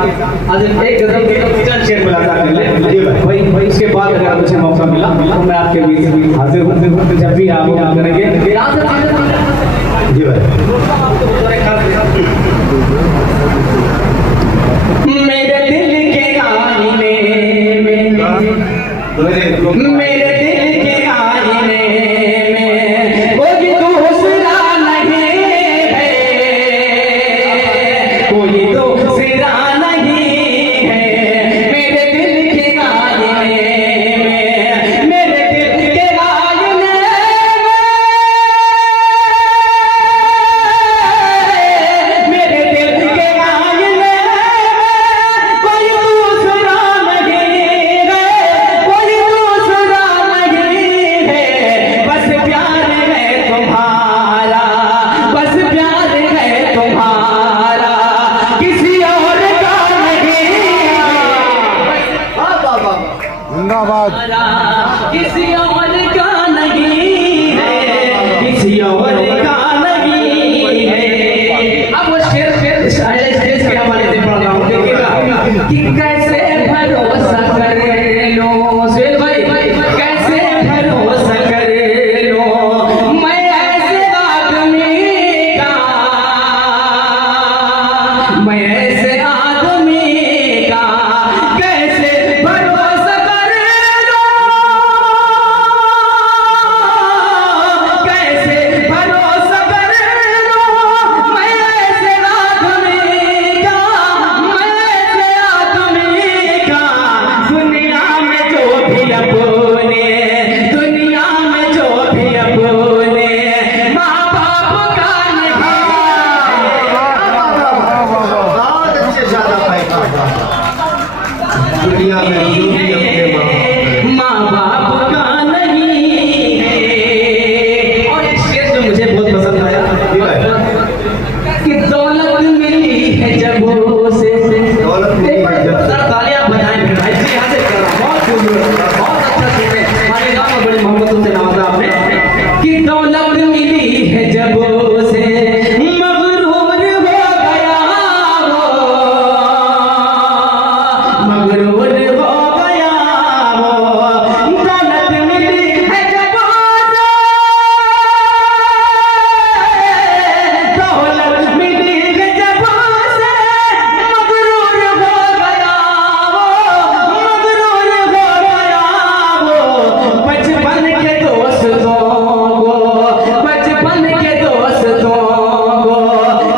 आज एक गजल के चंद शेर में अदा कर ले जी भाई। भाई उसके बाद अगर मुझे मौका मिला तो मैं आपके बीच हाजिर हूँ जब भी आप करेंगे जी भाई। मेरे दिल के आईने में मेरे दिल के आईने में कोई दूसरा नहीं है, कोई दूसरा नहीं है। मेरे दिल के आईने में मेरे दिल के आईने में मेरे दिल के आईने में कोई दूसरा नहीं है, कोई दूसरा नहीं है। बस प्यार है तुम्हारा, बस प्यार है तुम्हारा, किसी और का नहीं वाह वाह वाह। जिंदाबाद किसी और का नहीं है, किसी और का नहीं है। अब वो शेर स्टेज के हवाले से पढ़ रहा हूँ, देखिएगा कि कैसे भरोसा कर लो सुहेल भाई, कैसे भरोसा कर लो मैं ऐसे आदमी का, मैं ऐसे आदमी का कैसे भरोसा कर लो, कैसे भरोसा कर लो मैं ऐसे आदमी का, मैं ऐसे आदमी का। दुनिया में जो भी अपने, दुनिया में जो भी अपने माँ बाप का नहीं। बहुत अच्छे शादा भाई। दुनिया में जो भी अपने माँ बाप का नहीं है। और एक शेर जो मुझे बहुत पसंद आया कि दौलत मिली है जब से, दौलत मिली है जब से। तालियां बजाएं फिर भाई जी, हाजिर कर रहा हूं। बहुत खूबसूरत, बहुत अच्छा शेर है। हमारे गांव में बड़ी मोहब्बतों से नवाजा आपने कि दौलत मिली है जब से मगरूर हो गया वो, मगरूर हो गया वो। दौलत मिली है जब से, दौलत मिली है जब से मगरूर हो गया वो, मगरूर हो गया वो। बचपन के दोस्तों को, बचपन के दोस्तों को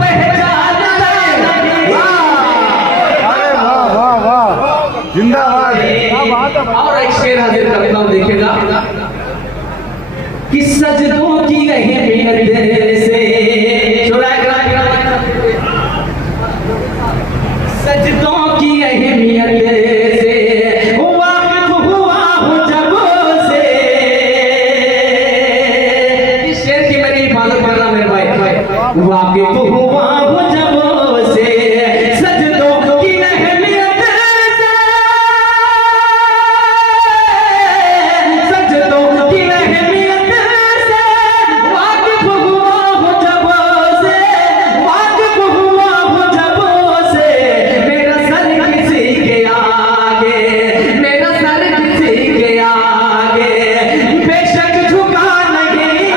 पहचानता नहीं। अरे वाह वाह वाह जिंदाबाद क्या बात है भाई। और एक शेर हाजिर करता हूँ, देखिएगा कि सजदों की अहमियत से, सजदों की अहमियत से वाकिफ हुआ हूँ जब से। इस शेर की मेरी हिफाजत करना मेरे भाई। वाकिफ हुआ हूँ जब से सजदों की अहमियत से, सजदों की अहमियत से वाकिफ हुआ हूँ जब से, वाकिफ हुआ हूँ जब से। मेरा सर किसी के आगे, मेरा सर किसी के आगे बेशक झुका नहीं।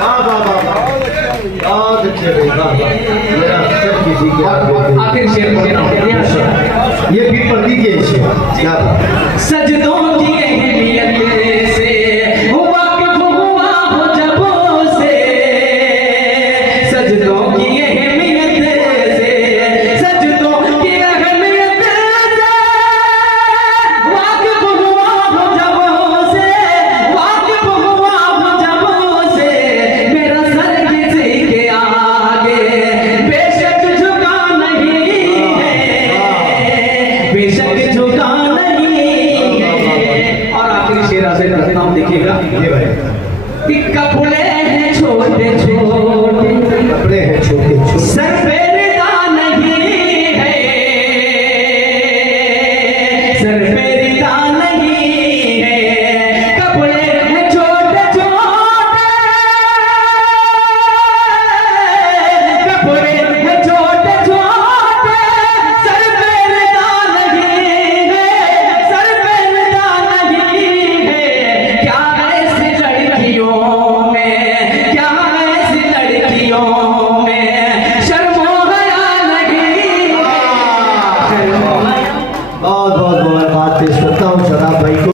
वाह वाह वाह। बहुत अच्छे भाई। वाह वाह। मेरा सर किसी के आगे। आखिर शेर पढ़ रहा हूँ। ये भी पढ़ लीजिए इसे। क्या बात। सजदों की अहमियत